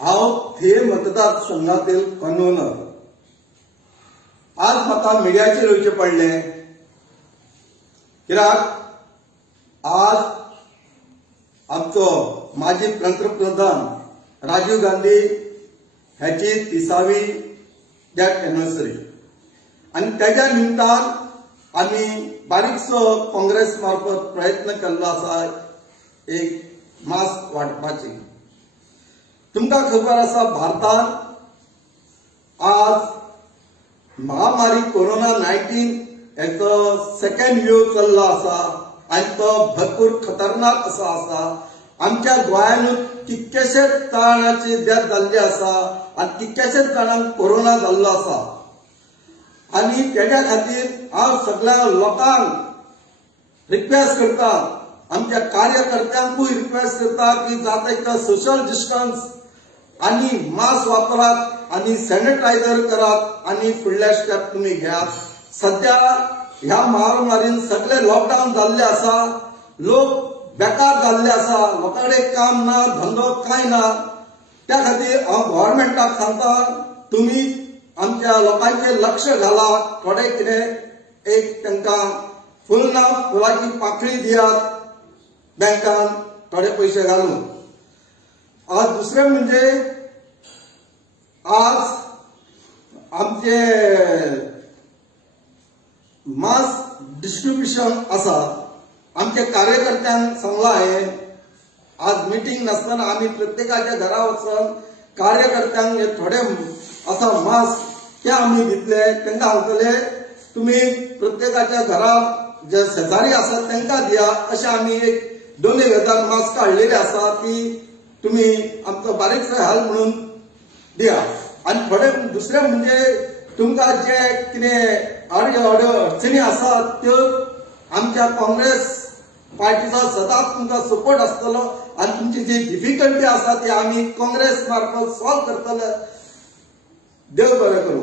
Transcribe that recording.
हांव थे मतदारसंघातील कन्व्हेनर. आज म्हाका मिडियाचेर येवचें पडलें कित्याक आज आमचो माजी पंतप्रधान राजीव गांधी ह्याची 30वी डेथ एनिव्हर्सरी आनी तेज्या निमतान आमी बारीकसो काँग्रेस मार्फत प्रयत्न केल्लो आसा एक मास्क वांटपाची. तुमकां खबर आसा भारतान आज महामारी कोरोना-19 हेचो सेकंड वेव चल्लो आसा आनी तो भरपूर खतरनाक असो आसा. आमच्या गोंयानूच कितकेशेच जाणांची डेथ जाल्ली आसा आनी कितकेशेच जाणांक कोरोना जाल्लो आसा. आनी तेज्या खातीर हांव सगळ्या लोकांक रिक्वेस्ट करता, आमच्या कार्यकर्त्यांकूय रिक्वेस्ट करता की जाता तितलो सोशल डिस्टन्स आनी मास्क वापरात आनी सॅनिटायझर करात आनी फुडले स्टेप तुम्ही घेयात. सध्या ह्या महामारीन सगळे लॉकडाऊन जाल्ले आसा, लोक बेकार जाल्ले आसा, लोकांकडे काम ना, धंदो कांय ना. त्या खातीर हांव गव्हर्नमेंटाक सांगता, तुम्ही आमच्या लोकांचेर लक्ष घालात, थोडे कितें एक तांकां फुल ना फुलाची पाकळी दियात बँकान थोडे पयशे घालून. आज दुसरे म्हणजे आज आमचे मास्क डिस्ट्रीब्युशन आसा. आमच्या कार्यकर्त्यांक सांगला हांवें आज मिटींग नासतना आमी प्रत्येकाच्या घरा वचून कार्यकर्त्यांक हे थोडे असा मास्क ते आमी दितले. तांकां सांगतले तुम्ही प्रत्येकाच्या घरात जे शेजारी आसात तांकां दिया. अशें आमी एक 2000 मास्क हाडलेले आसा ती तुम्ही आमचो बारीकसो हेल्प म्हणून दिया. आनी थोडे दुसरे म्हणजे तुमकां जे कितें अडचणी आसात त्यो आमच्या काँग्रेस पार्टीचो सदांच तुमकां सपोर्ट आसतलो आनी तुमची जी डिफिकल्टी आसा ती आमी काँग्रेस मार्फत सॉल्व करतले. देव बरें करूं.